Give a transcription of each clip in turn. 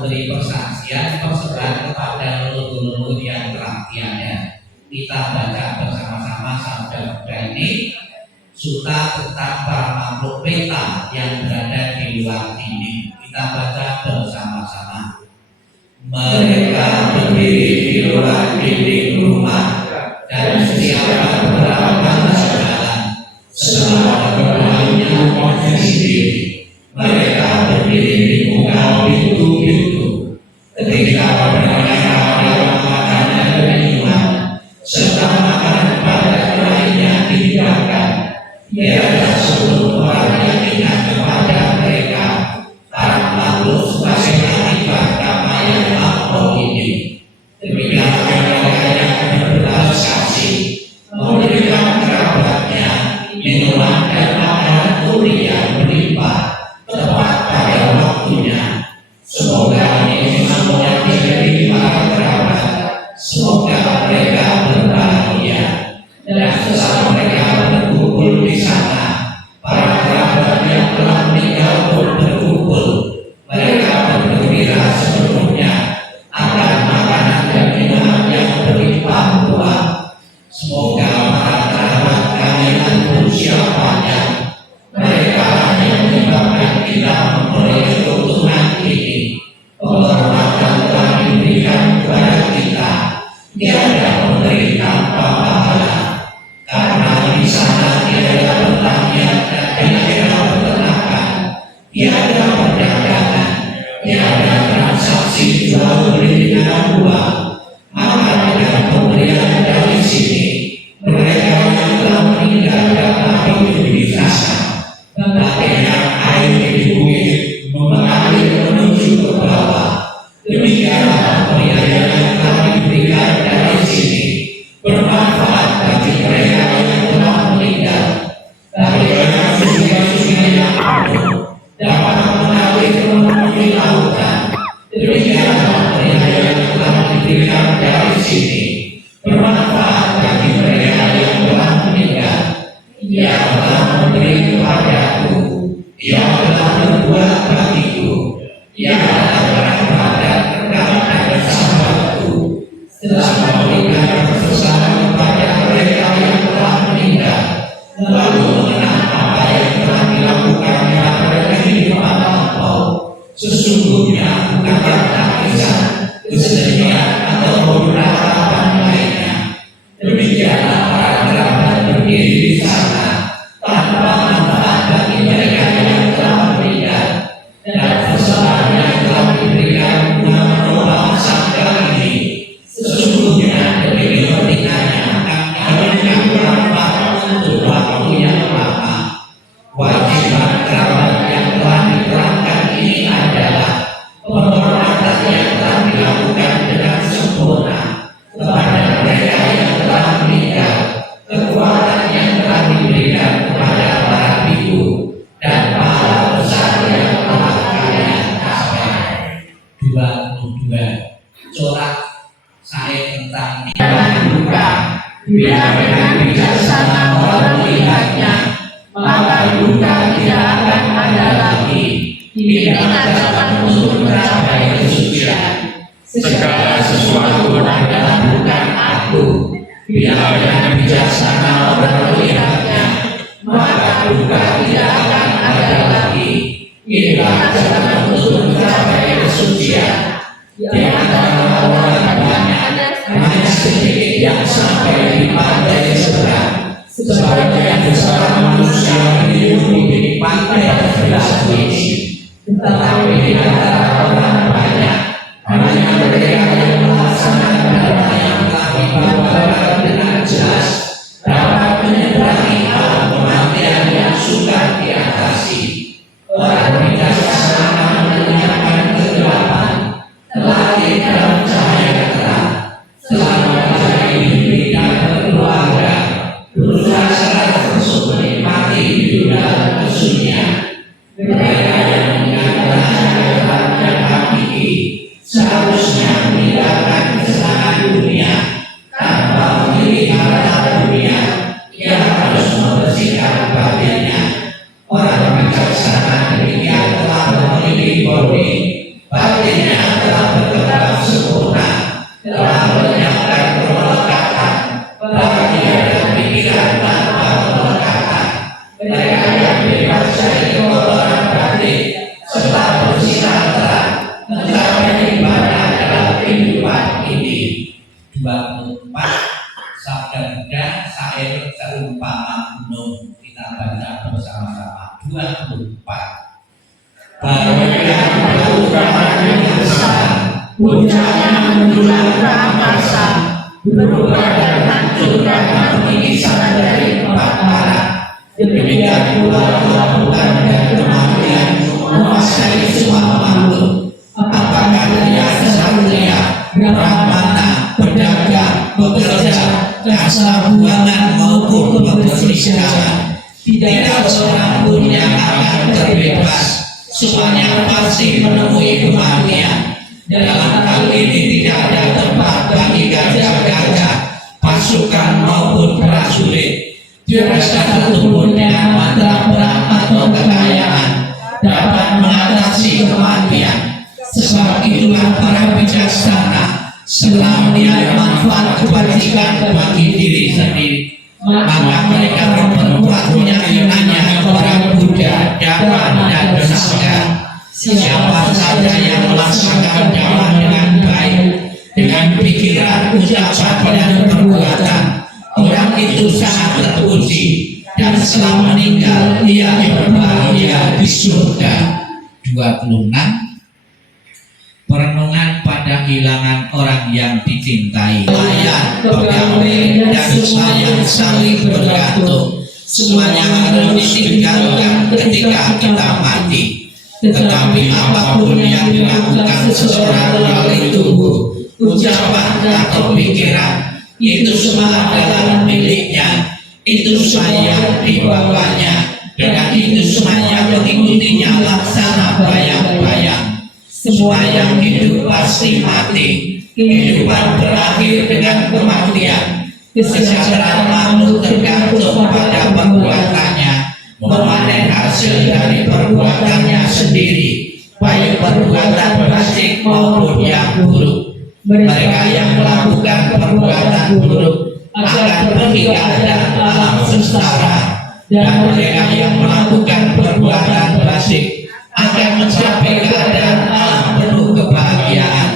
memberi persaksian persembahan kepada leluhur yang telah tiada. Kita baca bersama-sama sabda Buddha ini, suta tentang para makhluk peta yang berada di luar dinding. Kita baca bersama-sama. Mereka berdiri di luar dinding rumah dan siapa berlakukan jalan selama berlalunya rumahnya sendiri. Mereka berdiri di muka pintu-pintu ketika mereka dalam makanan dan minuman serta makanan pada lainnya dihidangkan. Tiada seluruh orang yang ingat kepada mereka para makhluk sebagai akibat karma yang lampau ini. Demikian mereka yang berbelas kasih memberikan kerabatnya minuman dan makanan mulia yang berlimpah tepat pada waktunya. Semoga ini semuanya menjadi para kerabat. Semoga mereka berbahagia dan setelah mereka berkumpul di sana, para kerabat yang telah meninggal pun berkumpul. Mereka bergembira sepenuhnya akan makanan dan minuman yang berlimpah ruah. Semoga para kerabat kalian berusia panjang. Mereka yang menyebabkan kita memperoleh keuntungan ini. Penghormatan telah diberikan kepada kita. Tiada memberi tanpa pahala. Karena di sana tiada pertanian dan tiada peternakan, tiada perdagangan, tiada transaksi jual beli dengan uang. Maka dengan pemberian dari sini, mereka yang telah meninggal dapat hidup di sana. Bagaikan air di bukit mengalir menuju ke bawah, demikianlah pemberian yang telah diberikan dari sini bermanfaat bagi mereka yang telah meninggal. Bagaikan sungai-sungai yang penuh dapat mengalir memenuhi lautan, demikianlah pemberian yang telah diberikan dari sini bermanfaat bagi mereka yang telah meninggal. Ia telah memberi kepadaku, ia telah berbuat bagiku, ia telah berada dan sahabatku. Setelah memberikan kesesalan kepada mereka yang telah meninggal, lalu mengenang apa yang telah dilakukannya pada kehidupan lampau. Sesungguhnya bukan tangisan, kesedihan atau harapan lainnya. Demikianlah para kerabat berdiri di sana tanpa manfaat bagi mereka yang telah meninggal, dan kesalahan yang telah diberikan guna menopang sangka ini. Sesungguhnya demi kepentingannya akan memberikan manfaat untuk waktu yang lama. Wajiban kerabat yang telah diterangkan ini adalah penghormatan yang telah dilakukan dengan sempurna kepada mereka yang telah meninggal, kekuatan yang telah diberikan kepada para biku, dan pahala besar yang telah kalian capai. 22. Corak saya tentang duka. Bila dengan bijaksana orang melihatnya, maka duka tidak akan ada lagi. Inilah jalan untuk mencapai kesucian. Segala sesuatu adalah bukan aku. Bila dengan bijaksana orang melihatnya, maka duka tidak akan ada lagi. Inilah jalan untuk mencapai kesucian. Di antara orang banyak, hanya sedikit yang sampai di pantai seberang. Sebagian besar manusia hidup di pantai sebelah ini. Tetapi di antara orang banyak, hanya mereka yang melaksanakan apa yang telah dibawakan dengan jelas dapat menyeberangi alam kematian yang sukar diatasi. Orang bijaksana menyiapkan kegelapan, terlatih dalam cahaya terang, selalu mencari diri dan berkeluarga, berusaha untuk menikmati hidup dalam kesunyian. Mereka yang meninggalkan cahaya dan hakiki seharusnya meninggalkan kesenangan dunia tanpa memilih harta dunia. Ia harus membersihkan batinnya. Orang bijaksana demikian telah memiliki bodi, batinnya sejahtera mencapai ibadah dalam kehidupan ini. 24 Sabda Buddha syair seumpama gunung, kita baca bersama-sama. 24 Bagaikan batu bara yang besar, puncaknya menjulang ke angkasa, berubah dan hancur karena pengikisan dari 4 arah. Demikian pula kelabuhan dan kematian menguasai semua makhluk. Apakah dia kesatria, brahmana, pedagang, pekerja, kasar buangan maupun pernikahan, tidak seorang pun yang akan terbebas. Semuanya pasti menemui kematian. Dalam hal ini tidak ada tempat bagi gajah-gajah, pasukan maupun prajurit. Tidak satu pun dengan mantra perang atau kekayaan dapat mengatasi kematian. Sebab itulah para bijaksana setelah melihat manfaat kebajikan bagi diri sendiri, maka mereka berbuat keyakinannya kepada Buddha, Dhamma, dan Sangha. Siapa saja yang melaksanakan Dhamma dengan baik, dengan pikiran, ucapan, dan perbuatan, orang itu sangat terpuji, dan setelah meninggal ia berbahagia di surga. 26 Perenungan pada kehilangan orang yang dicintai. Layan, pegawai, dan sayang saling bergantung. Semuanya harus ditinggalkan ketika kita mati. Tetapi apapun yang dilakukan seseorang melalui tubuh, ucapan, atau pikiran, itu semua adalah miliknya. Itu semua yang dibawanya, dan itu semuanya mengikutinya laksana bayang-bayang. Semua yang hidup pasti mati. Kehidupan berakhir dengan kematian. Kesejahteraan makhluk tergantung pada perbuatannya, memanen hasil dari perbuatannya sendiri, baik perbuatan baik maupun yang buruk. Mereka yang melakukan perbuatan buruk akan pergi ke alam sengsara, dan mereka yang melakukan perbuatan baik akan mencapai keadaan alam penuh kebahagiaan.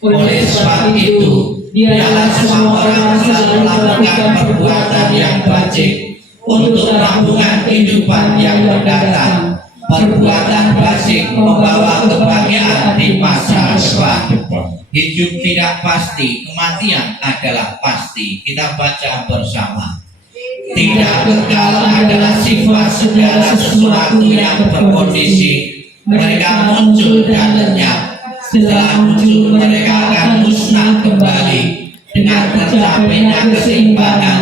Oleh sebab itu, biarlah semua orang selalu melakukan perbuatan yang baik untuk tabungan kehidupan yang mendatang. Perbuatan baik membawa kebahagiaan di masa depan. Hidup tidak pasti, kematian adalah pasti. Kita baca bersama. Tidak kekal adalah sifat segala sesuatu yang berkondisi. Mereka muncul dan lenyap. Setelah muncul mereka akan musnah kembali. Dengan tercapainya keseimbangan,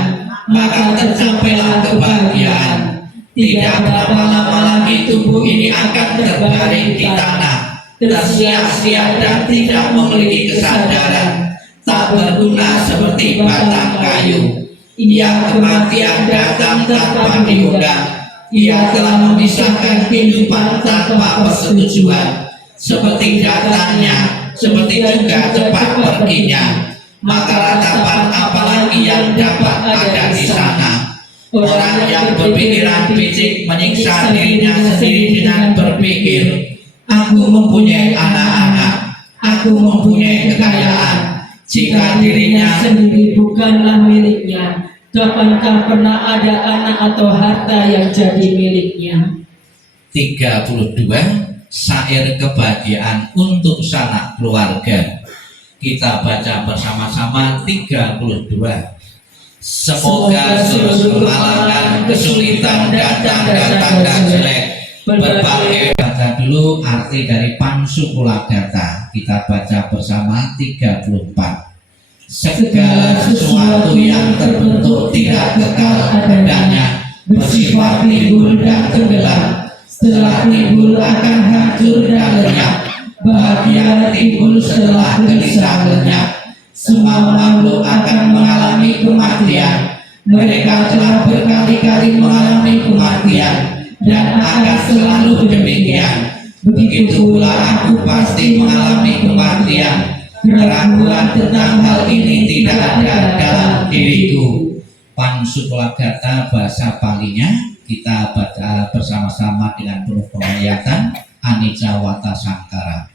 maka tercapailah kebahagiaan. Tidak berapa lama lagi tubuh ini akan terbaring di tanah, tersia-sia dan tidak memiliki kesadaran, tak berguna seperti batang kayu. Ia kematian datang tanpa diundang. Ia telah memisahkan kehidupan tanpa persetujuan. Seperti datangnya, seperti juga cepat perginya. Maka ratapan apalagi yang dapat ada di sana. Orang yang berpikiran fisik menyiksa dirinya sendiri dengan berpikir, aku mempunyai anak-anak, aku mempunyai kekayaan, jika dirinya sendiri bukanlah miliknya. Kapankah pernah ada anak atau harta yang jadi miliknya? 32 Syair kebahagiaan untuk sanak keluarga. Kita baca bersama-sama 32. Semoga seluruh kemalangan, kesulitan, datang dan jelek, berbagai. Baca dulu arti dari Pansukulagatha. Kita baca bersama 34. Segala sesuatu yang terbentuk tidak kekal adanya, bersifat timbul dan tenggelam. Setelah timbul akan hancur dan lenyap. Bahagia timbul setelah gelisah lenyap. Semua makhluk akan mengalami kematian. Mereka telah berkali-kali mengalami kematian dan akan selalu demikian. Begitu pula aku pasti mengalami kematian. Keraguan tentang hal ini tidak ada dalam diriku. Pansukulagatha bahasa Palinya kita baca bersama-sama dengan penuh penghayatan. Anicca Wata Sankara.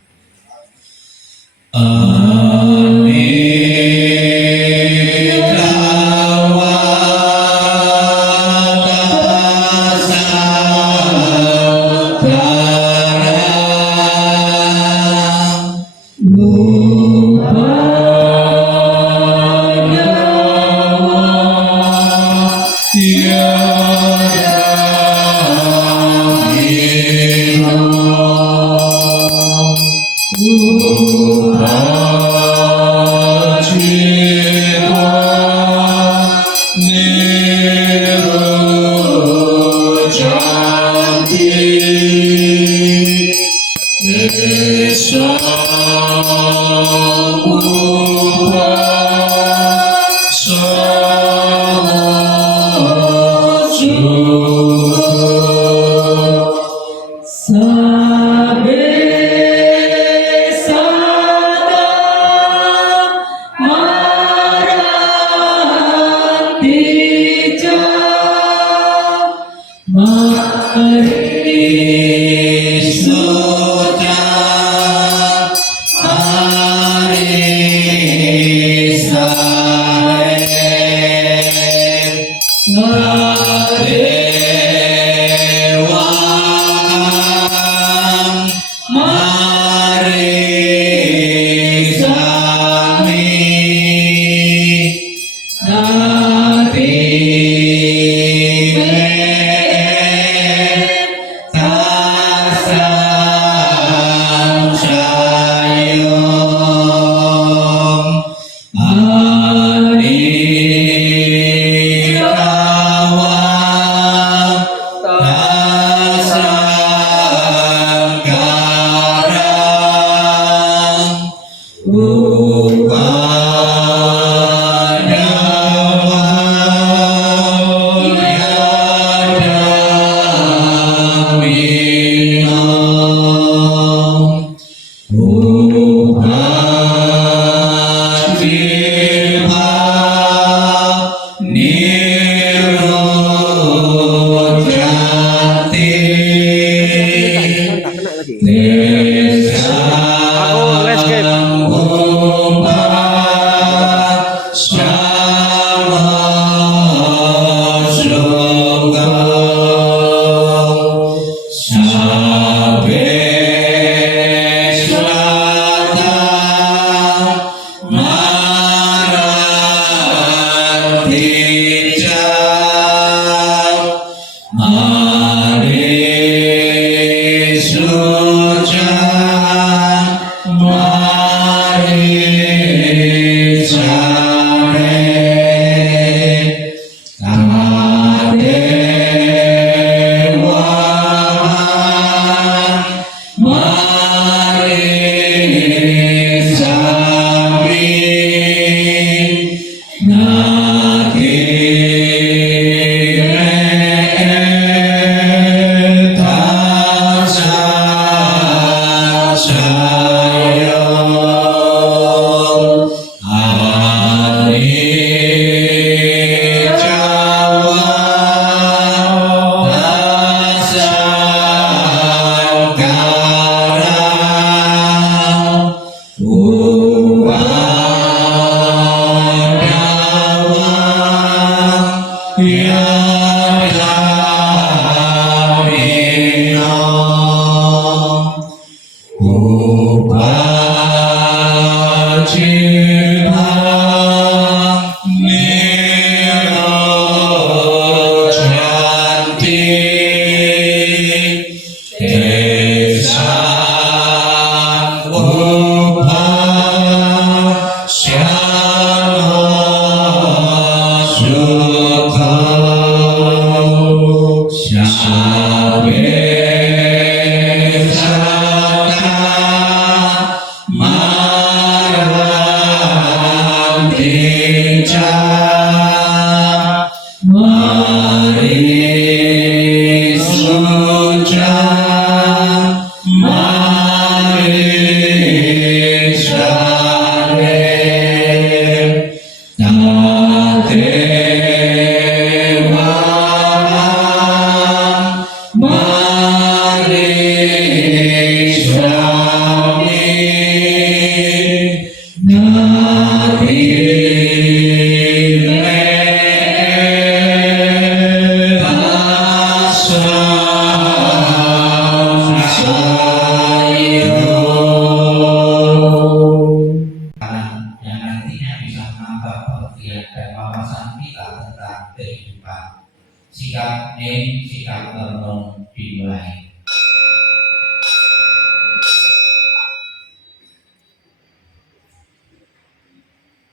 sikap ning sikap merenung dimulai.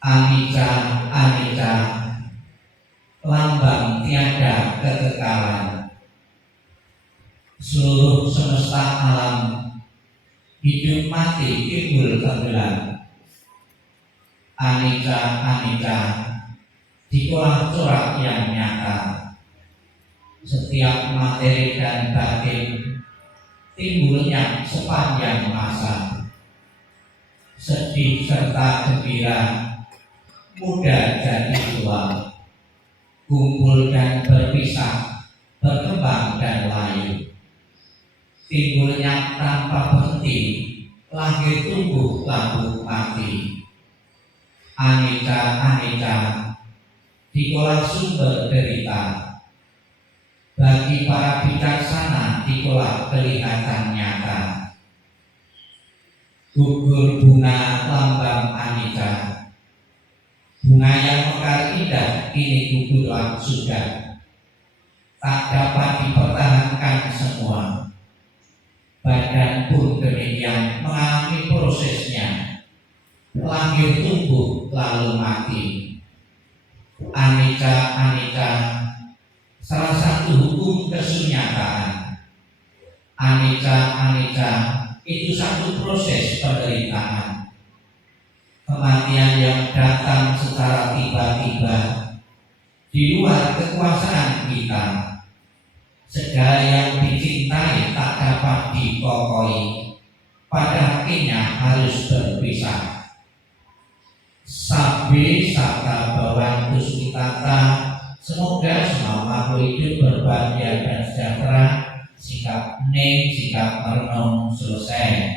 Anicca, anicca, lambang tiada kekekalan. Seluruh semesta alam, hidup mati timbul tenggelam. Anicca, anicca, dikolah corak yang nyata. Setiap materi dan batin timbulnya sepanjang masa. Sedih serta gembira, muda jadi tua, kumpul dan berpisah, berkembang dan layu. Timbulnya tanpa berhenti, lahir tumbuh lalu mati. Anicca, anicca, dikolah sumber derita. Bagi para bijaksana dikolah kelihatan nyata. Gugur bunga lambang anicca, bunga yang mekar indah kini gugurlah sudah. Tak dapat dipertahankan semua. Badan pun demikian mengalami prosesnya. Lahir tumbuh lalu mati. Anicca, anicca, salah satu hukum kesunyataan. Anicca, anicca, itu satu proses penderitaan. Kematian yang datang secara tiba-tiba di luar kekuasaan kita. Segala yang dicintai tak dapat dikokohi, pada akhirnya harus berpisah. Sabbe saka bawang kusmitata, semoga semua makhluk hidup berbahagia dan sejahtera. Sikap ning, sikap merenung selesai.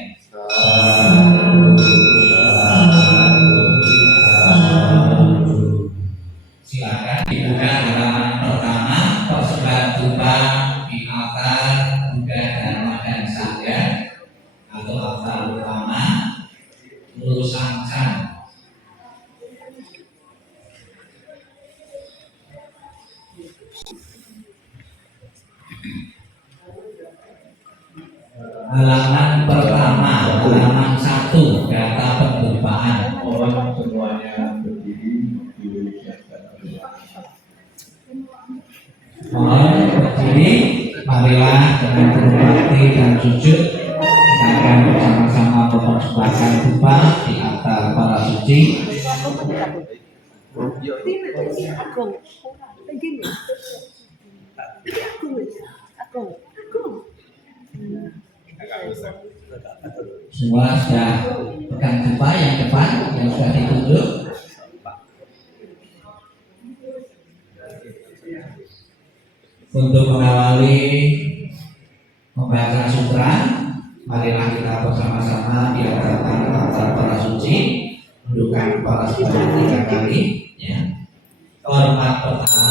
Silakan dibuka halaman pertama, persembahan dupa di altar Buddha Dharma dan Sangha atau altar utama lulusan San. Halaman pertama, halaman 1, data pendupaan. Orang semuanya berdiri Mohon berdiri, marilah dengan penuh bakti dan sujud kita akan bersama-sama mempersembahkan dupa di altar para suci. Semua sudah pegang dupa yang depan yang sudah ditunjuk. Untuk mengawali membaca sutra, marilah kita bersama-sama di altar para suci, menundukkan kepala sebanyak 3 kali. Ya. Hormat pertama,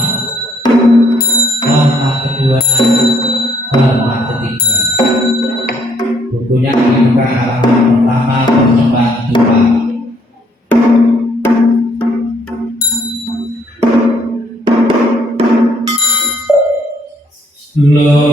hormat kedua, hormat ketiga. Bukunya dibuka halaman pertama, persembahan dupa. Amen.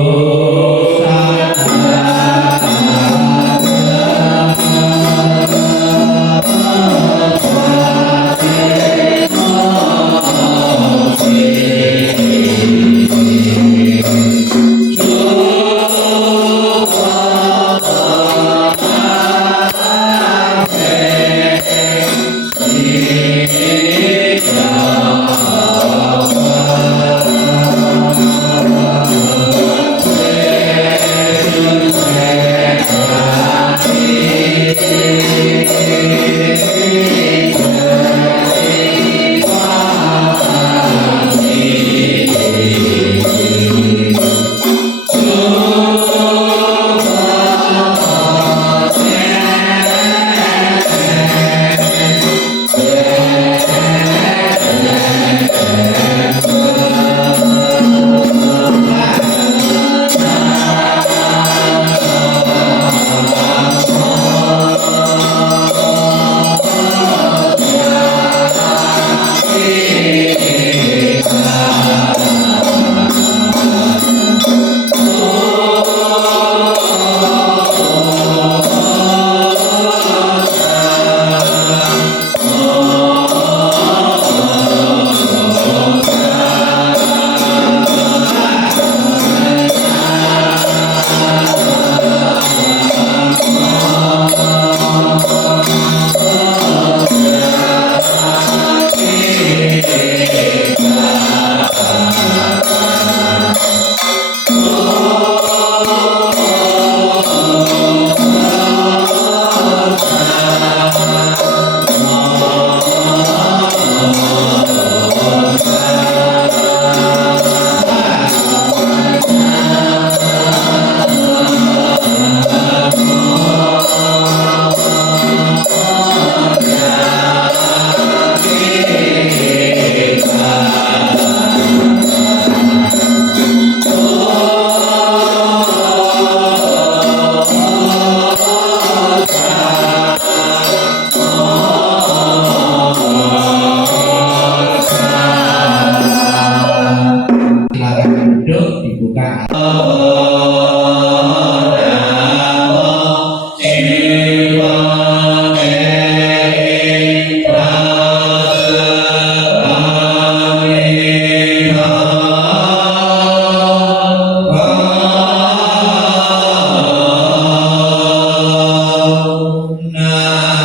Namo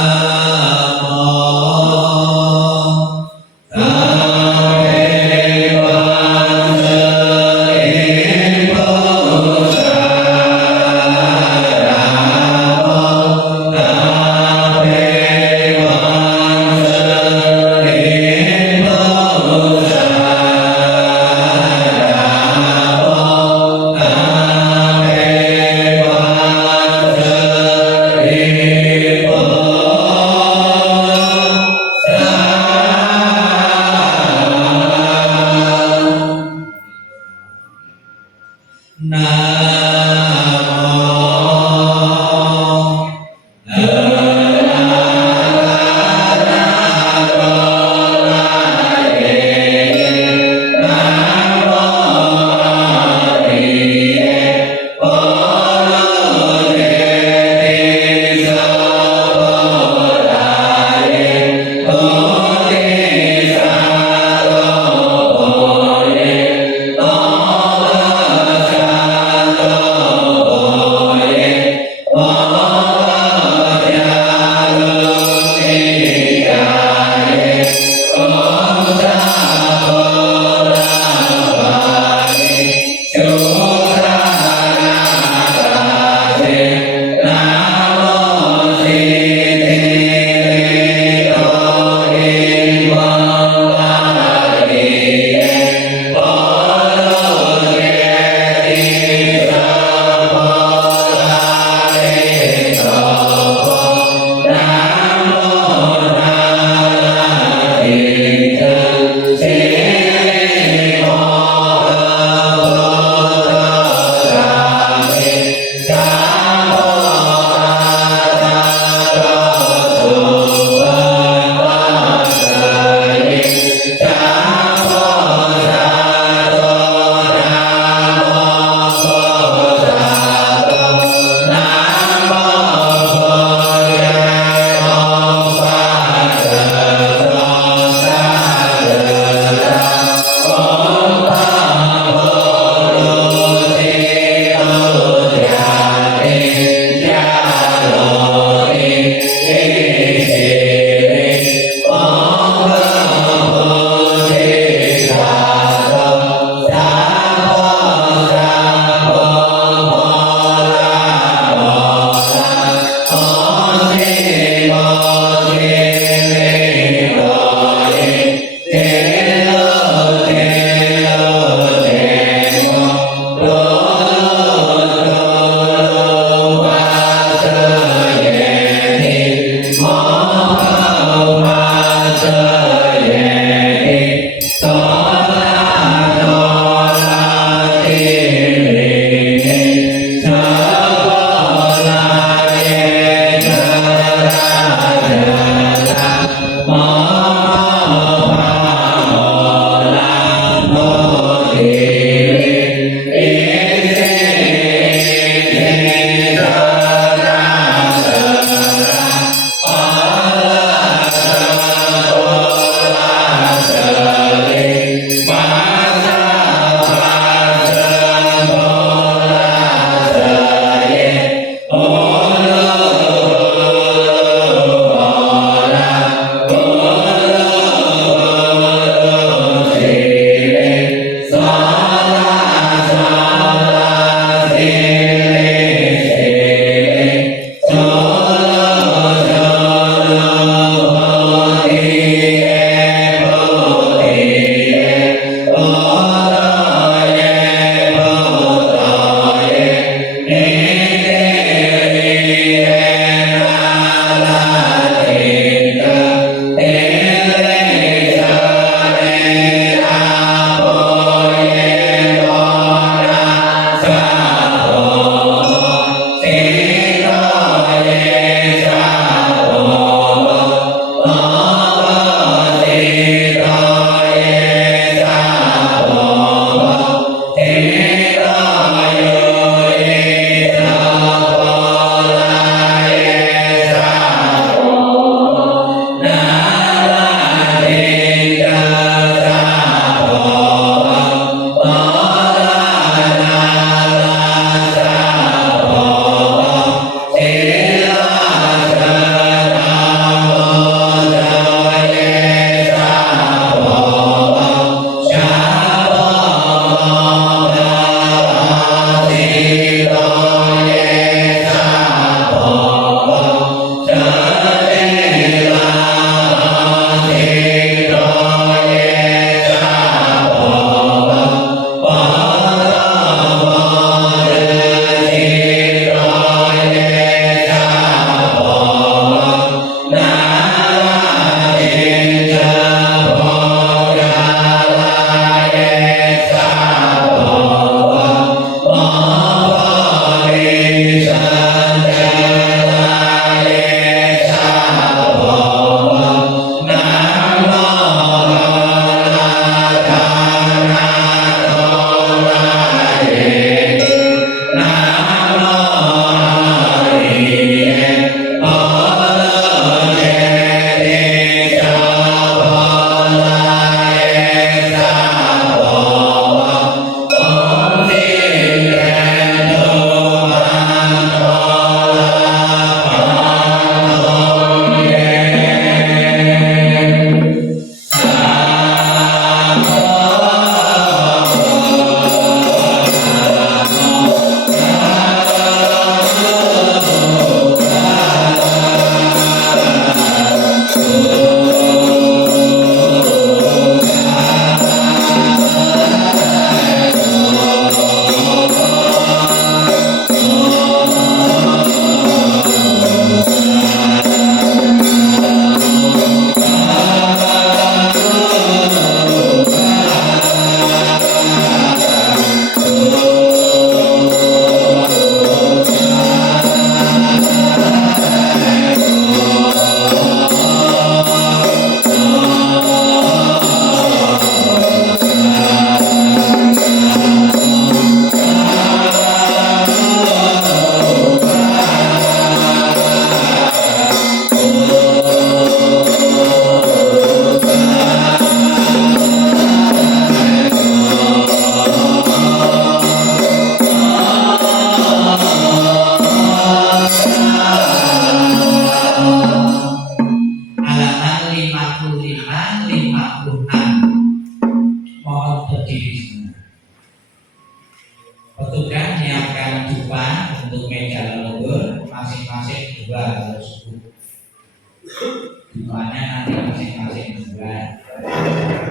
Dukanya nanti masing-masing bulan.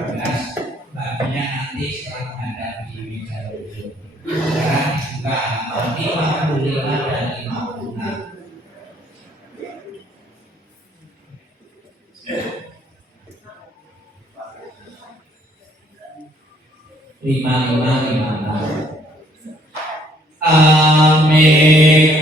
Belas baginya nanti setelah menghadapi Wijayawujud. Sekarang dibuka halaman 55 dan 56. 5556. Amin.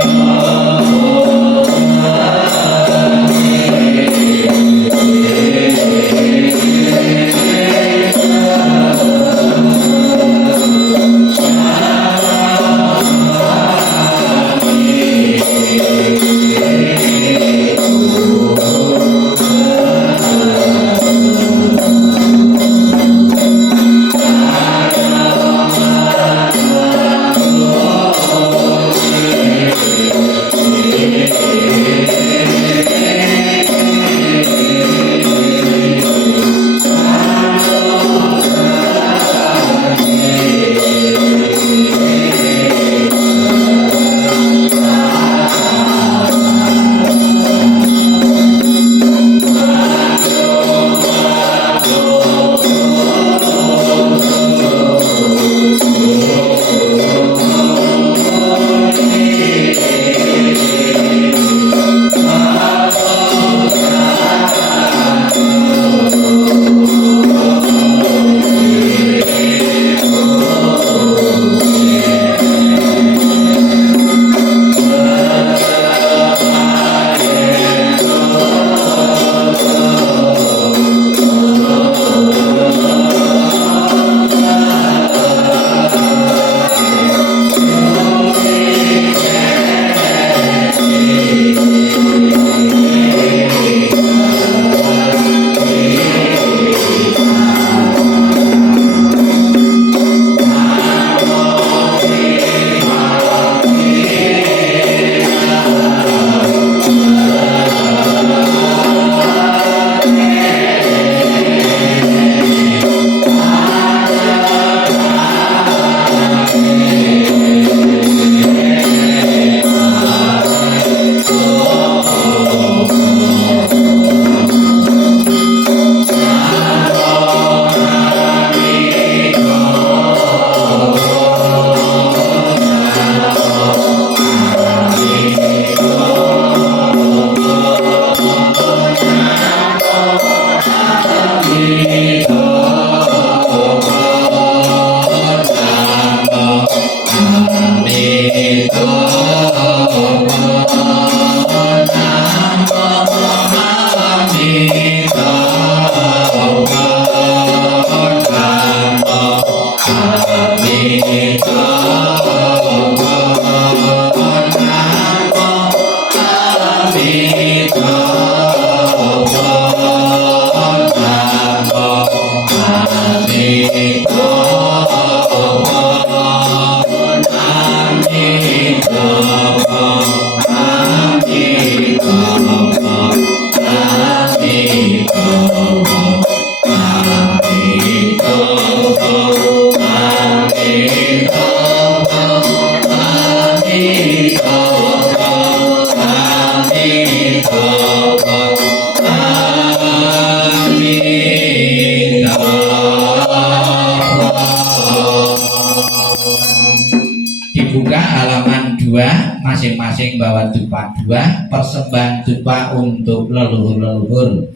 Dibuka halaman 2, masing-masing bawa dupa 2, persembahan dupa untuk leluhur-leluhur.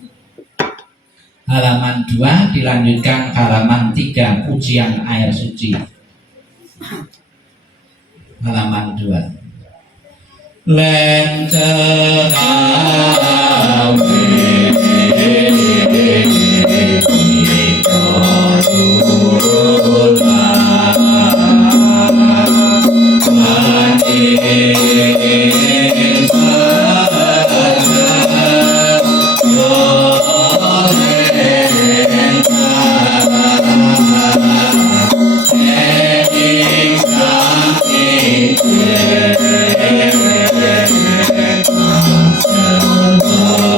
Halaman 2 dilanjutkan halaman 3, pujian air suci. Halaman 2. Oh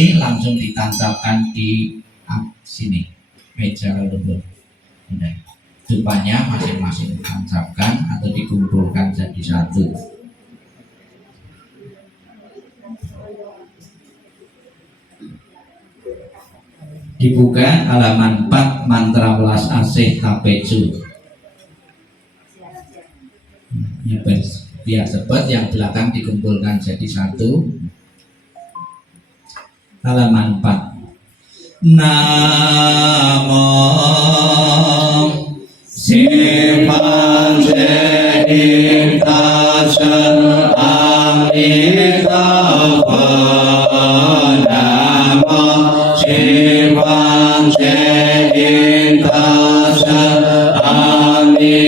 Langsung ditancapkan di sini meja lembut. Dupanya masing-masing ditancapkan atau dikumpulkan jadi satu. Dibuka halaman 4 mantra welas asih tapecu. Biar cepat, yang belakang dikumpulkan jadi satu. Halaman 4. Namo Sivan Jehintasa Amitabha. Namo Sivan Jehintasa Amitabha.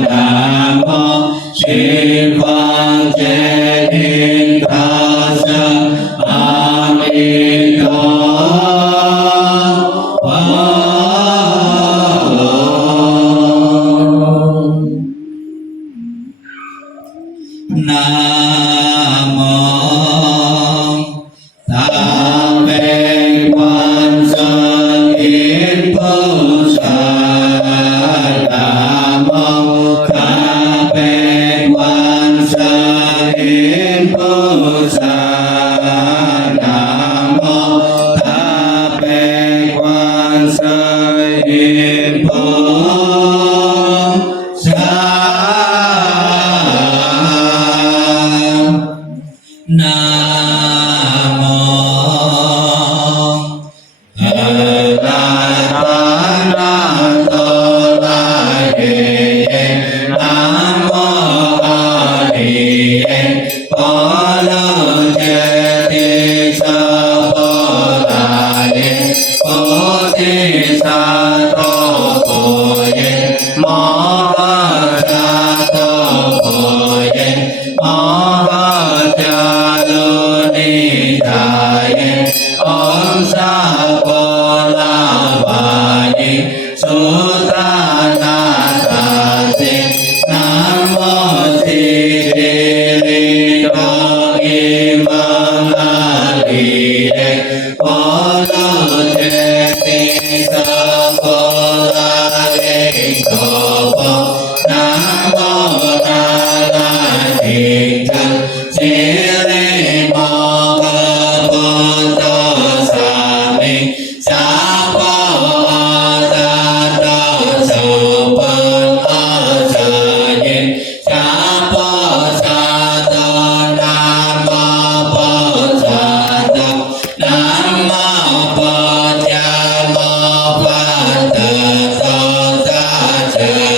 Namo Sivan Jehintasa Jaya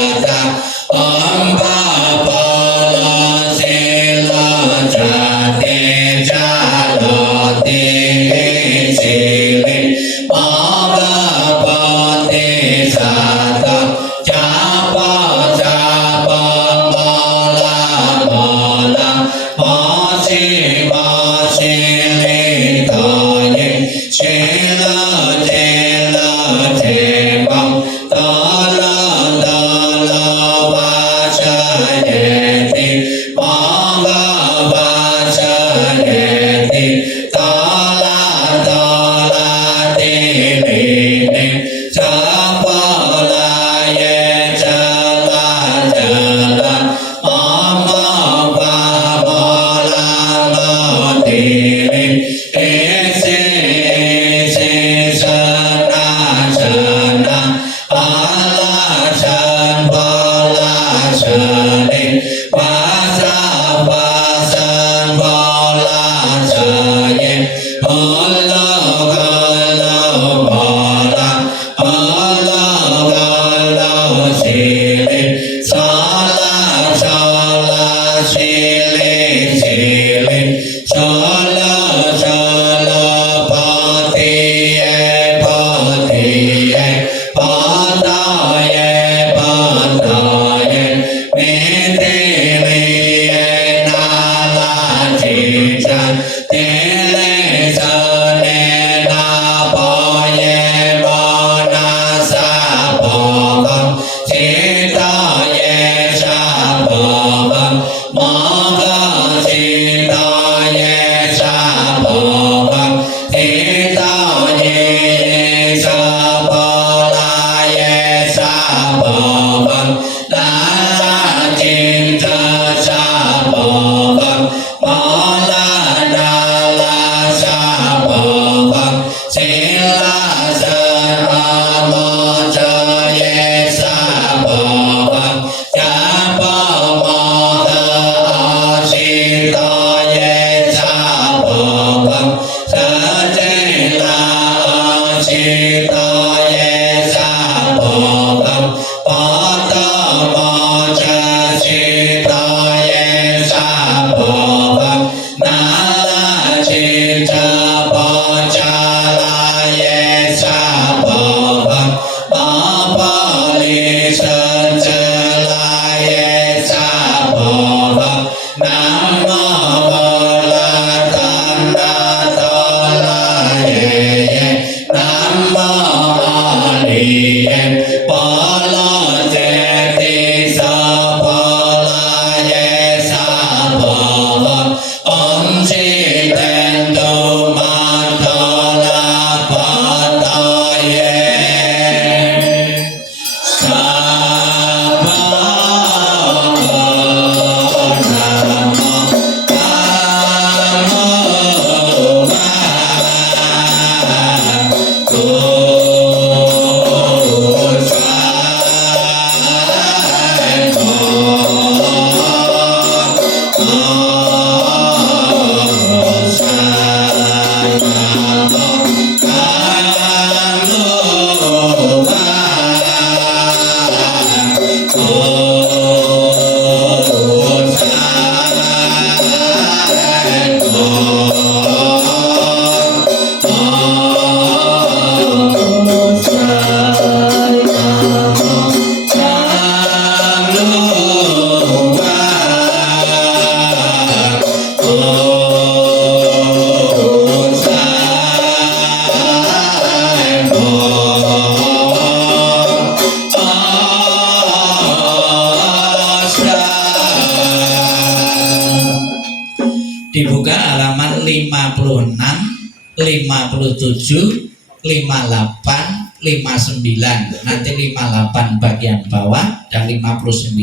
57, 58, 59. Nanti 58 bagian bawah dan 59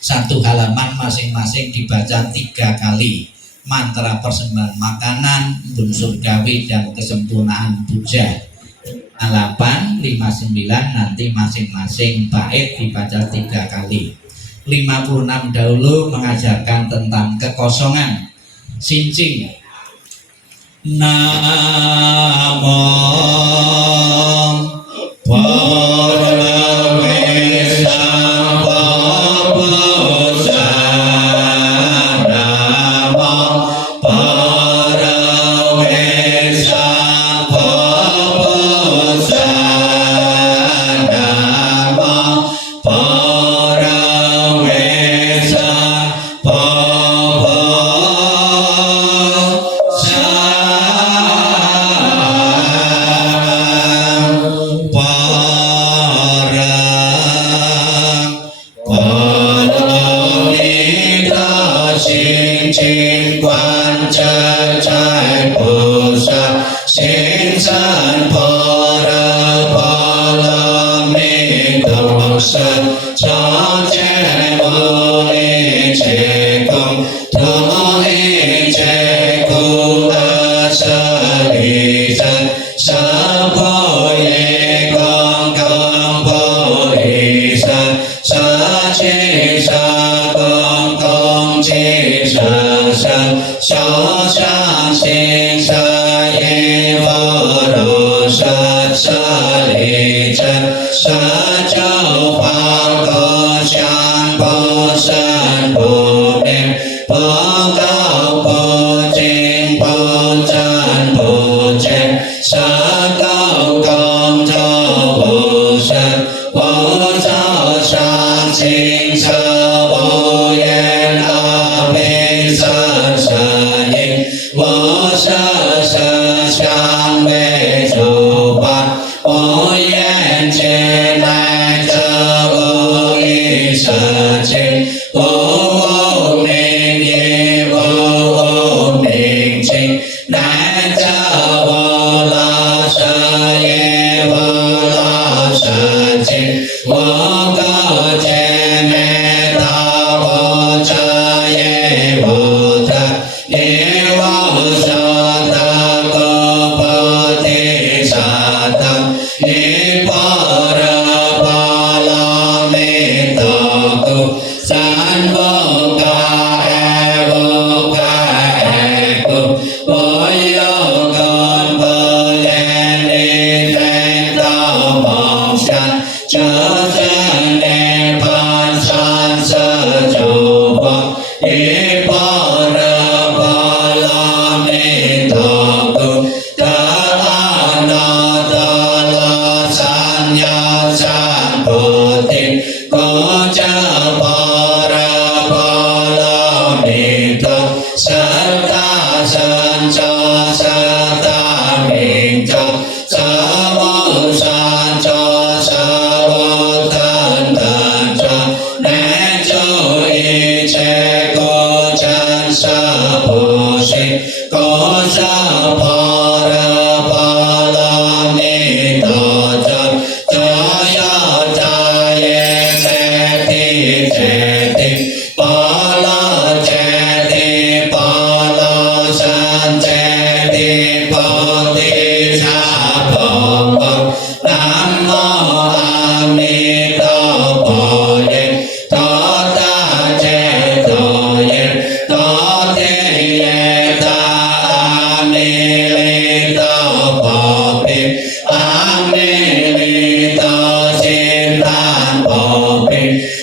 satu halaman masing-masing dibaca 3 kali. Mantra persembahan makanan, bun surgawi dan kesempurnaan puja. 58, 59 nanti masing-masing bait dibaca 3 kali. 56 dahulu mengajarkan tentang kekosongan. Sincing. Namo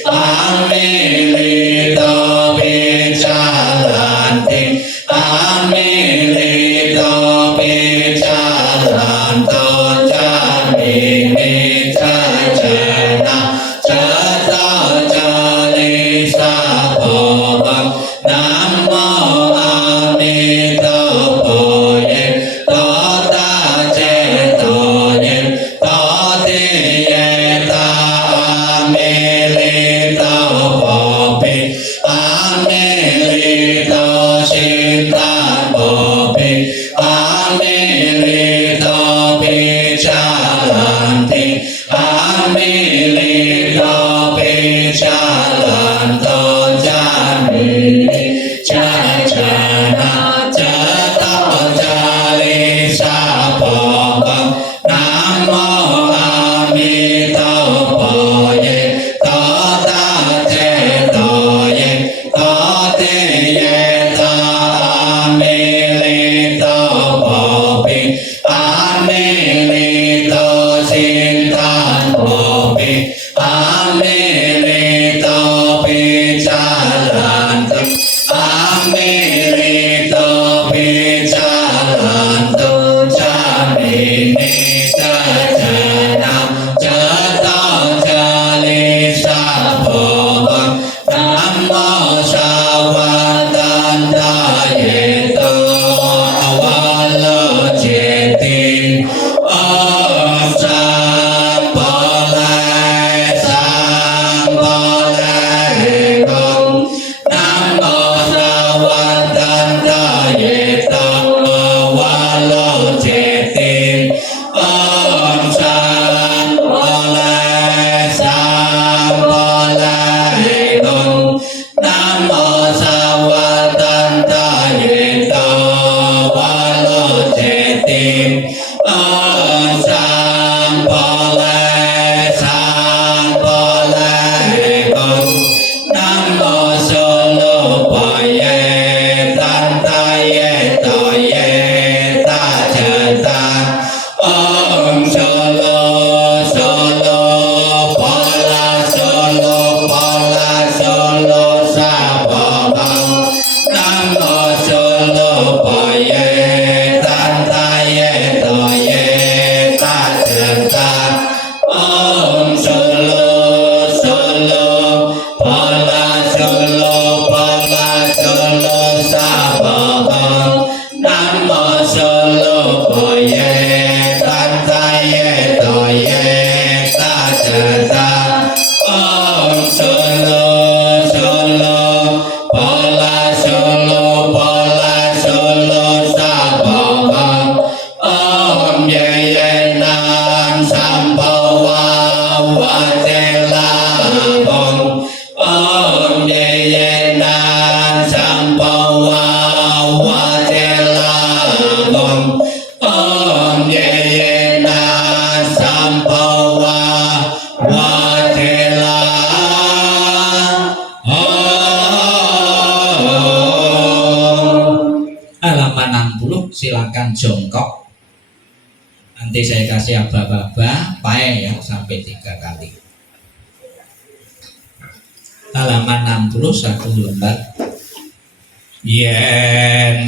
Amen. silakan jongkok. Nanti saya kasih aba-aba, pae ya sampai 3 kali. Halaman 60 satu lembar. Yen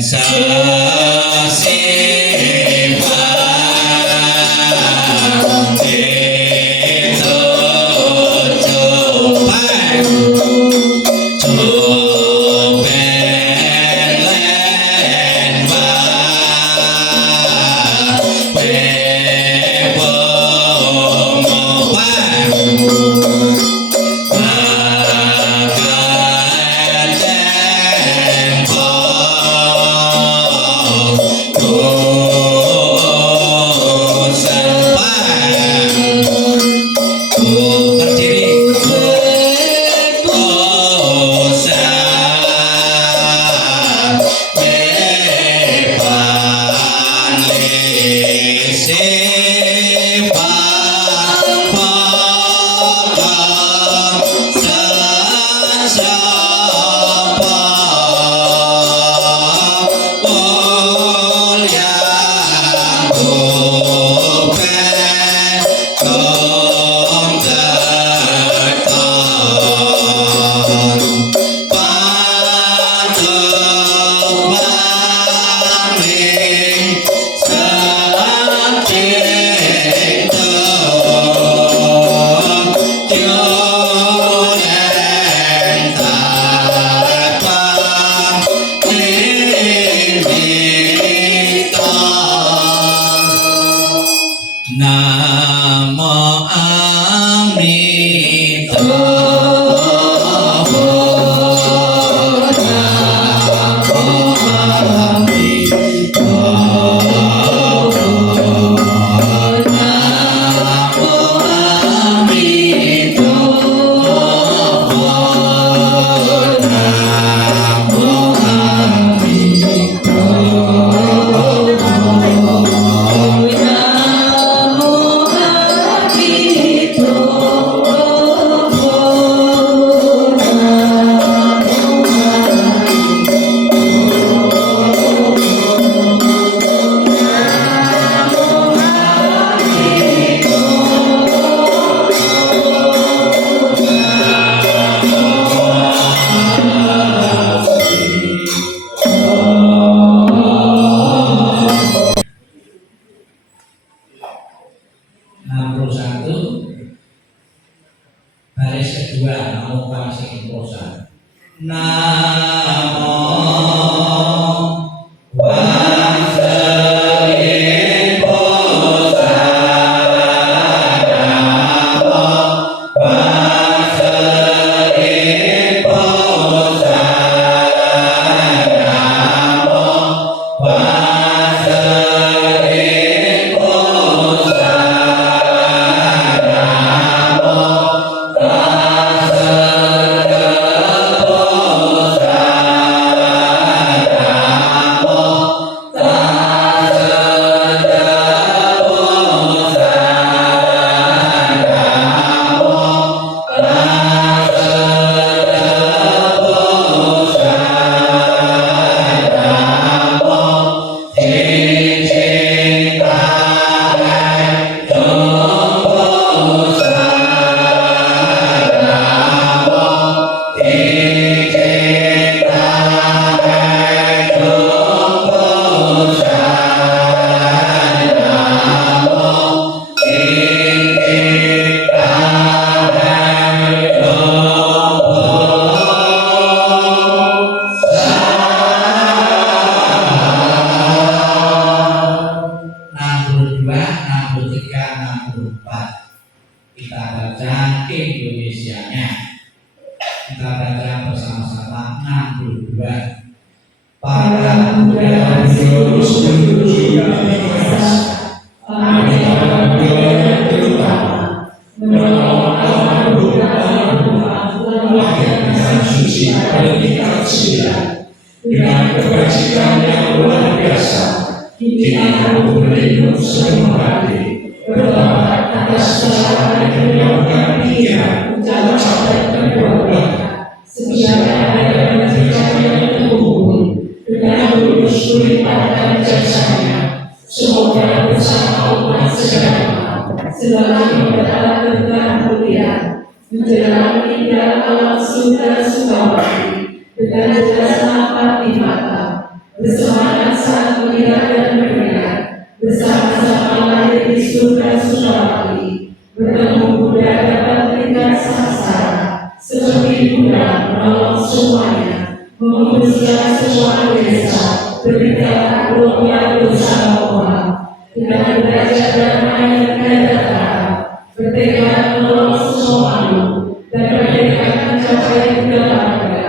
baris kedua namo pasing prosa. Namo pasing prosa. Namo pasing prosa. Namo pasing prosa. Kita baca Indonesianya. Kita baca bersama-sama 62. Para Buddha jurus menuju kebebasan. Menolong dengan suci pada tingkat 9 dengan kebajikan yang luar biasa. Kini aku berlindung sepenuh hati bertobat atas kesalahan yang dilakukan pikiran, ucapan dan perbuatan. Segala ada dan terjadi yang terhubung dengan lurus limpah dan bijaksana surga Sukawati dengan jelas nampak di mata, bersemangat saat melihat dan mendengar, bersama-sama lahir di surga Sukawati, bertemu Buddha dapat tingkat samsara, seperti Buddha menolong semuanya, menguruskan semua desa, berikan rupiah bersama orang, dengan belajar dharma yang tiada tara, bertekad menolong semua makhluk, dan bertekad mencapai Buddha marga.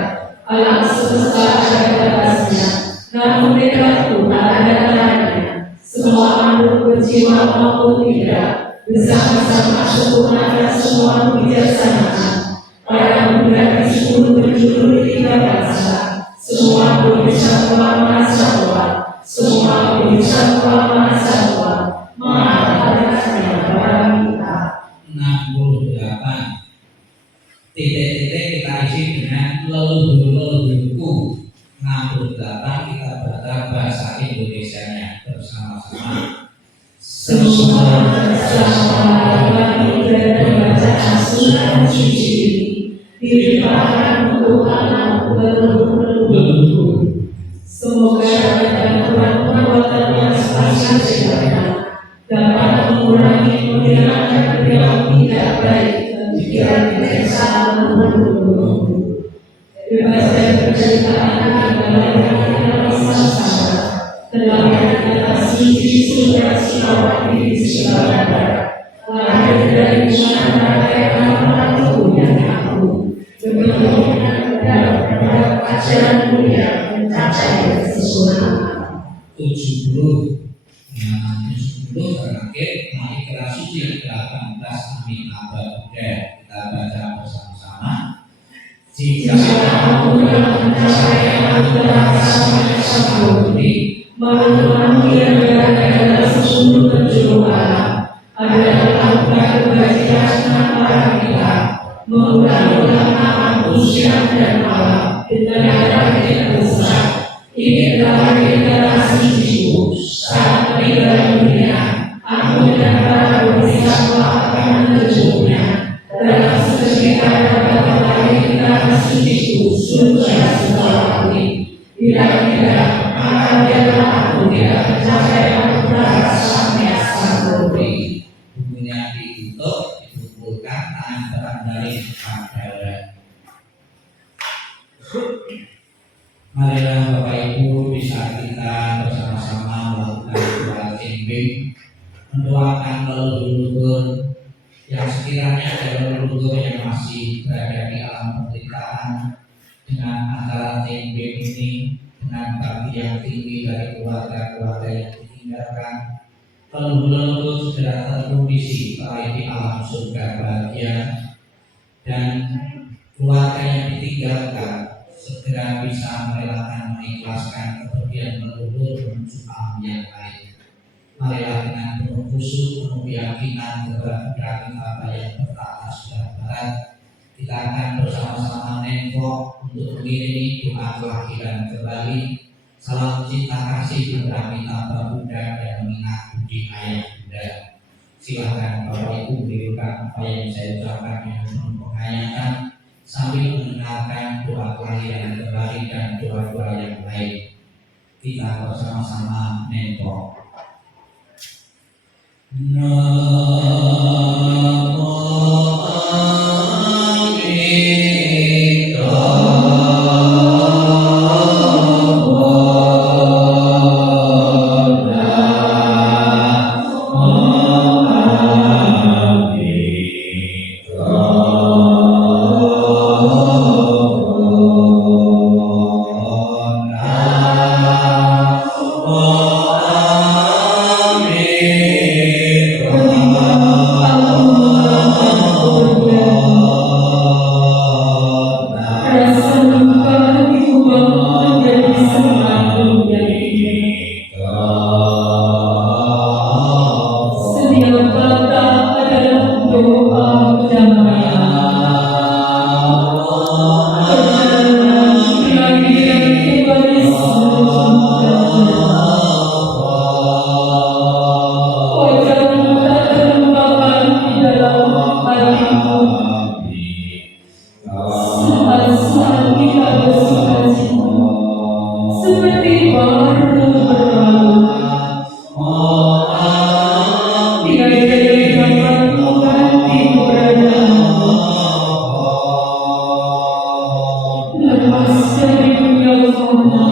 Alam semesta ada batasnya, namun dekatku tak ada taranya. Semua makhluk berjiwa maupun tidak, bersama-sama sempurnakan semua kebijaksanaan. Para Buddha di 10 penjuru 3 bangsa, semua bodhisattva mahasatwa, semua bodhisattva mahasatwa, maha atasnya paramita. 68. Titik-titik kita isi dengan leluhur-leluhurku. 68 kita baca bahasa Indonesianya bersama-sama. Semua bersama kami dan bacaan surat suci ini dilimpahkan untuk anak leluhur. Semoga dengan kekuatan yang spasial sejarah dapat mengurangi menghilangkan perilaku tidak baik dan pikiran tidak salah leluhur. Bebas dari penceritaan yang sama-sama telah mengatasi surga Sukawati di sebelah barat, lahir dari mana yang mampu yang aku, bertemu dan mendapat ajaran mulia mencapai kesempurnaan. 70 terakhir Manikara Suci yang ke-18 Amitabha Buddha, kita baca bersama-sama. Jika aku yang mencapai antara sama budi, makhluk yang berada dalam 10 penjuru alam adalah kebajikan para kita, mengulang-ulang nama siang dan malam dengan darah yang besar. Inilah generasi jiwa saat meninggal dunia, aku dan para bodhisattva akan menunjuknya dalam sekitar dapat lahir generasi suciku surga Sukawati. Bila tidak, maka biarlah aku tidak mencapai anugerah Samya Sambodhi. bukunya ditutup, dikumpulkan, tangan berandari pada. Marilah Bapak Ibu bisa kita bersama-sama melakukan doa cimbing, mendoakan leluhur yang sekiranya ada leluhur yang masih berada di alam penderitaan. Dengan acara cimbing ini, dengan bakti yang tinggi dari keluarga-keluarga yang ditinggalkan, leluhur segera terkondisi baik di alam surga bahagia, dan keluarga yang ditinggalkan segera bisa merelakan mengikhlaskan kepergian leluhur menuju alam yang lain. Marilah dengan penuh khusyuk, penuh keyakinan kepada kita yang bertata sudah barat, kita akan bersama-sama nengok untuk mengiringi doa kelahiran kembali. Salam cinta kasih kepada Amitabha Buddha dan mengingat budi ayah Buddha. Silakan Bapak Ibu menirukan apa yang saya ucapkan dengan penuh penghayatan sambil mendengarkan doa kelahiran kembali dan doa-doa yang lain. Kita bersama-sama nengok. lepas dari dunia fana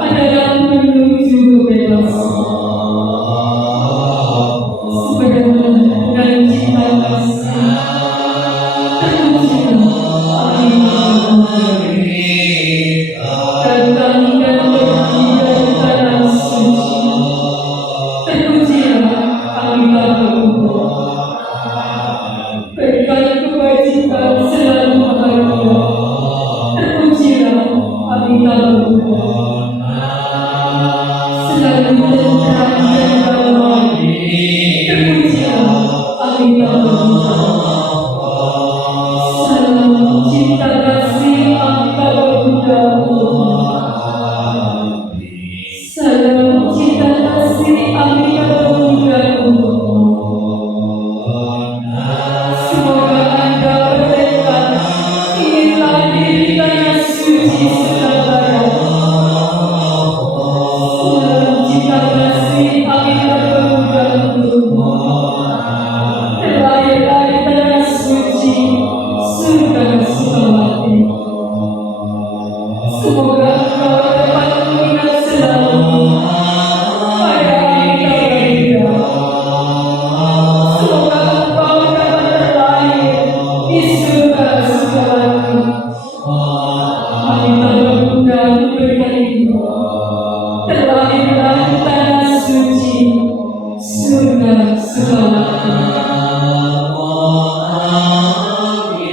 adalah menuju kebebasan. Sebagaimana dengan cinta kasih terwujudlah amin. Datang dan pergi dari tanah suci, terpujilah Amitabha Buddha. Berikan kebajikan selalu bahagia, terpujilah Amitabha Buddha. Selalu tentram dan damai, terpujilah Amitabha Buddha. Salam cinta kasih Amitabha Buddha. Salam cinta kasih Amitabha Buddha. Semoga Anda bertekad ingin lahir di tanah suci Nusantara. Salam cinta kasih Amitabha Buddha. Terlahirlah di tanah suci surga Sukawati. Semoga engkau dapat mengingat selalu pada Amitabha Buddha. Semoga engkau dapat terlahir di surga Sukawati. Amitabha Buddha memberikan itu. Terlahirlah di tanah suci surga Sukawati.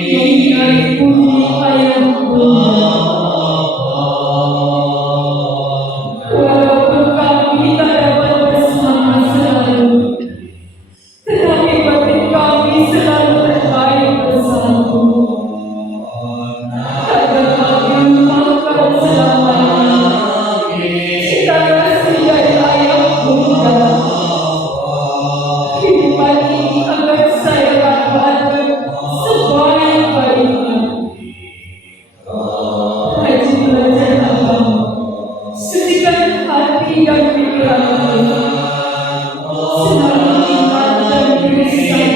Mengingat budi ayat Buddha. Walaupun kami tak dapat bersama selalu, tetapi batin kami selalu terkait bersama. Agar kami lupakan selamanya cinta kasih dari ayat Buddha. Kehidupan ini akan saya lakukan sebaik-baiknya. Rajin belajar agama, sucikan hati dan pikiran kita. Selalu ingat dan berusaha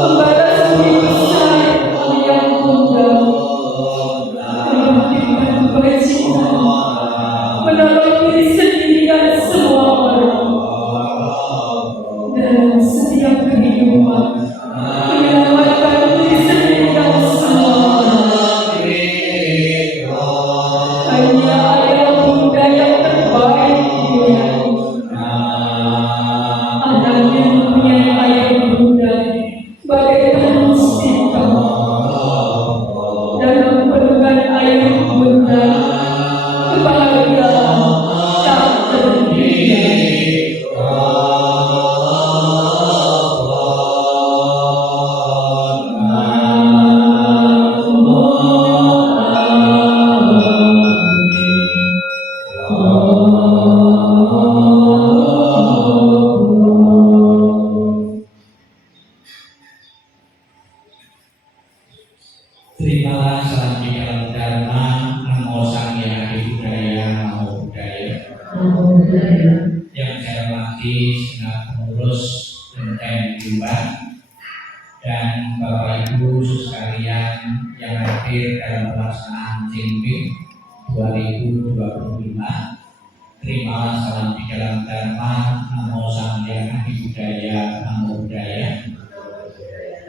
membalas budi besar yang Buddha, membuktikan kebajikan, menolong diri sendiri dan semua orang. Dalam setiap kehidupan, menyelamatkan diri sendiri dan semua orang. Hanya ayat Buddha yang terbaik di dunia ini. Anak yang mempunyai ayat Buddha bagaikan mustika. Dalam pelukan ayat Buddha, kebahagiaan tak terhingga. Terimalah salam dalam Dharma, Namo Sang Hyang Adi Budaya, Namo Buddhaya. Yang saya hormati segenap pengurus Kelenteng Jombang dan Bapak Ibu sekalian yang hadir dalam pelaksanaan CMB 2025. Terimalah salam di dalam Dharma, Namo Sang Hyang Adi Budaya, Namo Buddhaya.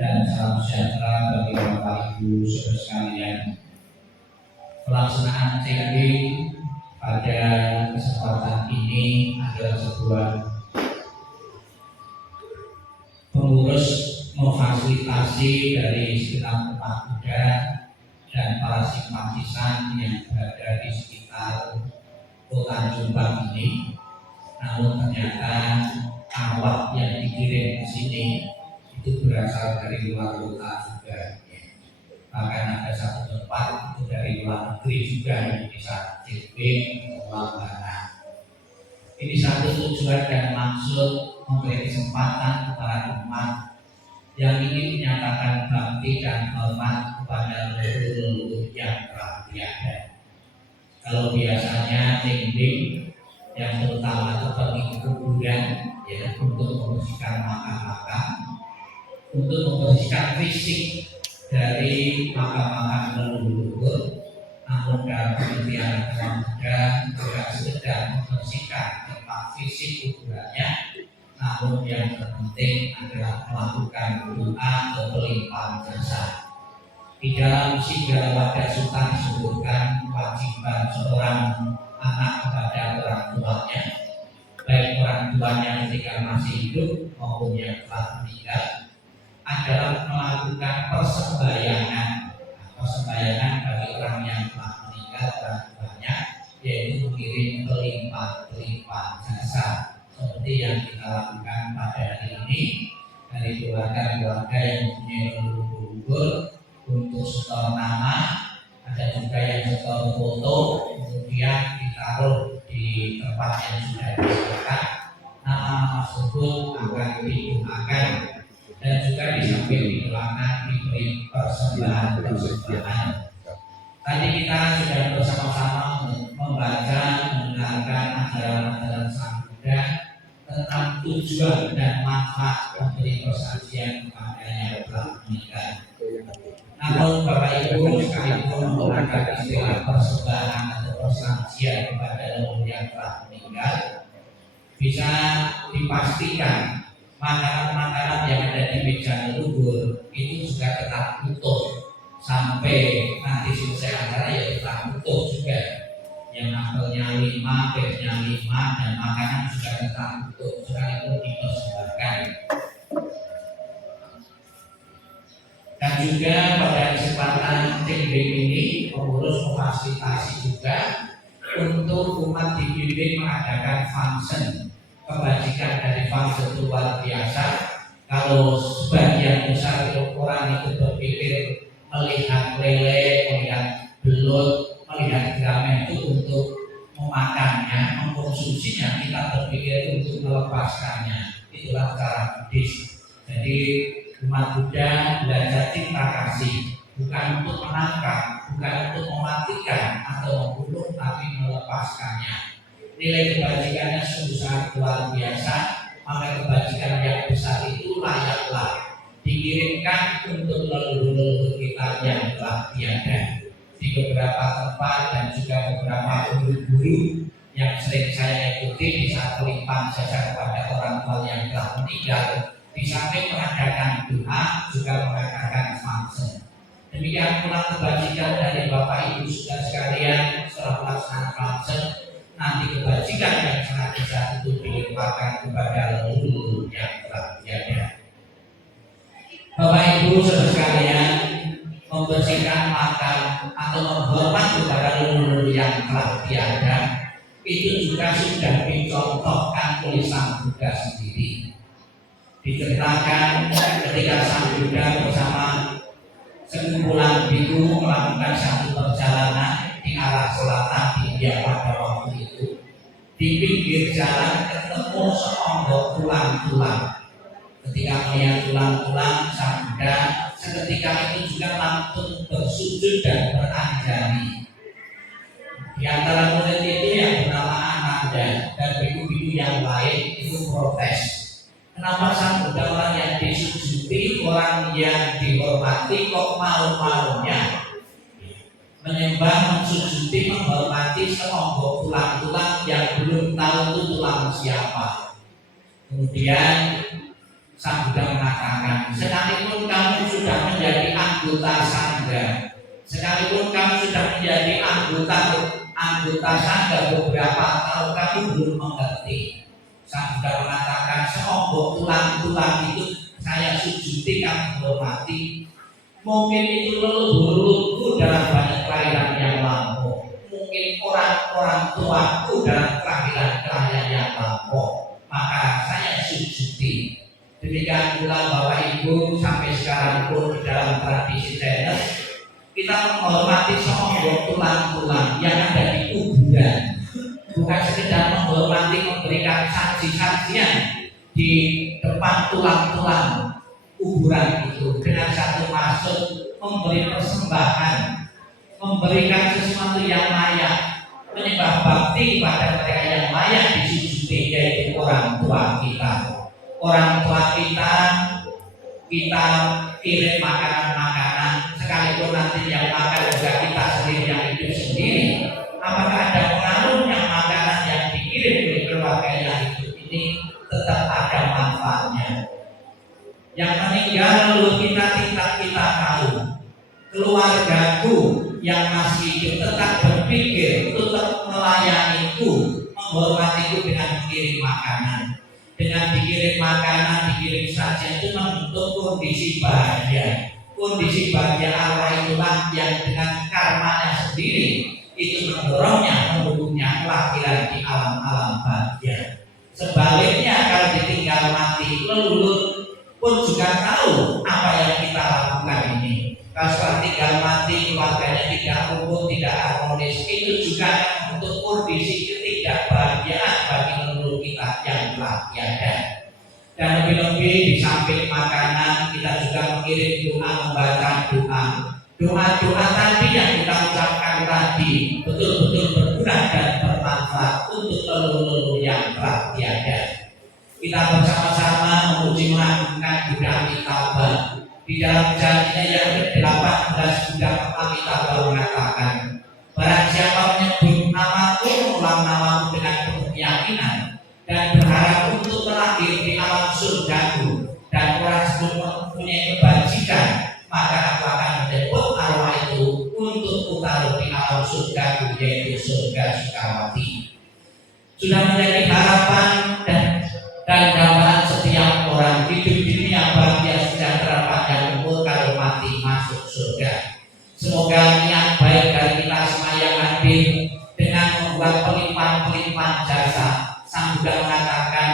Dan salam sejahtera bagi Bapak Ibu saudara sekalian. Pelaksanaan CMB pada kesempatan ini adalah sebuah pengurus memfasilitasi dari segenap umat Buddha dan para simpatisan yang berada di sekitar kota Jombang ini. Namun ternyata awak yang dikirim ke sini itu berasal dari luar kota juga. Bahkan ada satu tempat itu dari luar negeri juga yang bisa CP Lampana. Ini satu tujuan dan maksud memberi kesempatan kepada umat yang ingin menyatakan bakti dan hormat kepada leluhur yang telah tiada. Kalau biasanya tinggi yang terutama seperti kuburan ya, untuk membersihkan makam-makam, untuk membersihkan fisik dari makam-makam leluhur, namun dalam pengertian agama Buddha tidak sekedar membersihkan tempat fisik kuburannya, namun yang terpenting adalah melakukan doa berlimpah jasa. Di dalam Sigala Wadah Sutta disebutkan kewajiban seorang anak kepada orang tuanya, baik orang tuanya ketika masih hidup maupun yang telah meninggal, adalah melakukan persembayangan. Persembayangan bagi orang yang telah meninggal orang tuanya, yaitu mengirim pelimpah jasa seperti yang kita lakukan pada hari ini dari keluarga-keluarga yang mempunyai leluhur untuk setor nama, ada juga yang setor foto, kemudian ditaruh di tempat yang sudah disediakan, nama tersebut akan digunakan, dan juga di samping didoakan diberi persembahan. Tadi kita sudah bersama-sama membaca, mendengarkan ajaran-ajaran Sang Buddha tentang tujuan dan manfaat memberi persaksian kepada yang telah meninggal. Namun Bapak Ibu sekalipun menggunakan istilah persembahan atau persaksian kepada leluhur yang telah meninggal, bisa dipastikan makanan-makanan yang ada di meja leluhur itu juga tetap utuh sampai nanti selesai acara, ya tetap utuh juga. Yang apelnya 5, pesnya 5, dan makanan juga tetap utuh sekalipun dipersembahkan. Dan juga pada kesempatan Cengdeng ini pengurus memfasilitasi juga untuk umat dibimbing mengadakan function kebajikan dari function luar biasa. Kalau sebagian besar orang itu berpikir melihat lele, melihat belut, melihat gamen itu untuk memakannya, mengkonsumsinya, kita berpikir untuk melepaskannya. Itulah cara Buddhis. Jadi umat Buddha belajar cinta kasih, bukan untuk menangkap, bukan untuk mematikan atau membunuh, tapi melepaskannya. Nilai kebajikannya sungguh sangat luar biasa, maka kebajikan yang besar itu layaklah dikirimkan untuk leluhur-leluhur kita yang telah tiada. Di beberapa tempat dan juga beberapa guru-guru yang sering saya ikuti di saat pelimpahan jasa kepada orang tua yang telah meninggal, di samping mengadakan doa juga mengadakan function. Demikian pula kebajikan dari Bapak Ibu saudara sekalian setelah pelaksanaan function, nanti kebajikan yang sangat besar itu dilimpahkan kepada leluhur yang telah tiada. Bapak Ibu saudara sekalian, membersihkan makam atau menghormat kepada leluhur yang telah tiada itu juga sudah dicontohkan oleh Sang Buddha sendiri. Diceritakan ketika Sang Buddha bersama sekumpulan biku melakukan satu perjalanan di arah selatan di India pada waktu itu. Di pinggir jalan ketemu seonggok tulang-tulang. Ketika melihat tulang-tulang, Sang Buddha seketika itu juga langsung bersujud dan beranjani. Di antara murid itu yang bernama Ananda dan biku-biku yang lain itu protes. Kenapa Sang Buddha orang yang disujuti, orang yang dihormati kok mau-maunya menyembah, mensujuti, menghormati seonggok tulang-tulang yang belum tahu itu tulang siapa? Kemudian Sang Buddha mengatakan, sekalipun kamu sudah menjadi anggota sangga, sekalipun kamu sudah menjadi anggota sangga beberapa tahun, kamu belum mengerti. Sang Buddha mengatakan, seonggok tulang-tulang itu saya sujudi, kamu hormati. Mungkin itu leluhurku dalam banyak kelahiran yang lampau, mungkin orang-orang tuaku dalam kelahiran yang lampau, maka saya sujudi. Demikian pula Bapak Ibu sampai sekarang pun di dalam tradisi Chinese kita menghormati seonggok tulang-tulang yang ada di kuburan, bukan sekedar menghormati, memberikan saksi-saksian di depan tulang-tulang kuburan itu dengan satu maksud memberi persembahan, memberikan sesuatu yang layak, menyembah bakti pada mereka yang layak disujudi, yaitu orang tua kita. Orang tua kita kirim makanan-makanan, sekalipun nanti yang makan juga kita sendiri yang hidup sendiri, yang meninggal leluhur kita tidak kita tahu. Keluargaku yang masih hidup tetap berpikir, tetap melayaniku, menghormatiku dengan mengirim makanan. Dengan dikirim makanan, dikirim sajian itu membentuk kondisi bahagia. Kondisi bahagia Allah itulah yang dengan karmanya sendiri itu mendorongnya, mendukungnya kelahiran di alam-alam bahagia. Sebaliknya kalau ditinggal mati, leluhur pun juga tahu apa yang kita lakukan ini. Kalau setelah tinggal mati, keluarganya tidak rukun, tidak harmonis, itu juga untuk kondisi ketidakbahagiaan bagi leluhur kita yang telah tiada. Dan lebih-lebih di samping makanan, kita juga mengirim doa, membaca doa. Doa-doa tadi yang kita ucapkan tadi betul-betul berguna dan bermanfaat untuk leluhur yang telah tiada. Kita bersama-sama memuji melakukan doa Amitabha. Di dalam janjinya yang ke-18 sudah Amitabha mengatakan, barang siapa menyebut namaku, mengulang namaku dengan penuh keyakinan dan berharap untuk terlahir di alam surgaku, dan orang sebelum mempunyai kebajikan, maka aku akan menjemput arwah itu untuk utaruh di alam surgaku, yaitu surga Sukawati. Sudah menjadi harapan dan dambaan setiap orang hidup di dunia bahagia sejahtera panjang umur kalau mati masuk surga. Semoga niat baik dari kita semua yang hadir dengan membuat pelimpahan-pelimpahan jasa. Sang Buddha mengatakan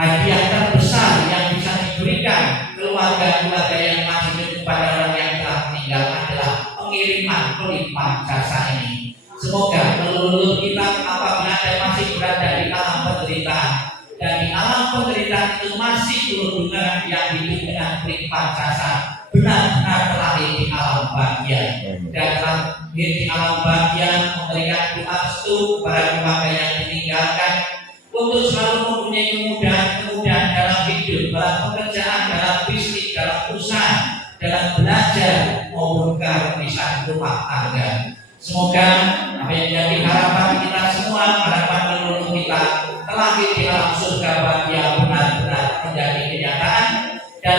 hadiah terbesar yang bisa diberikan keluarga-keluarga yang masih hidup kepada orang yang telah meninggal adalah pengiriman pelimpahan jasa ini. Semoga leluhur kita apabila masih berada di alam penderitaan, dan di alam penderitaan itu masih berhubungan yang hidup dengan pelimpahan jasa, benar-benar terlahir di alam bahagia, dan terlahir di alam bahagia memberikan doa restu kepada keluarga yang ditinggalkan untuk selalu mempunyai kemudahan dalam hidup, dalam pekerjaan, dalam bisnis, dalam usaha, dalam belajar maupun keharmonisan rumah tangga. Semoga apa yang menjadi harapan kita semua, harapan leluhur kita terlahir di alam surga bahagia benar-benar menjadi kenyataan, dan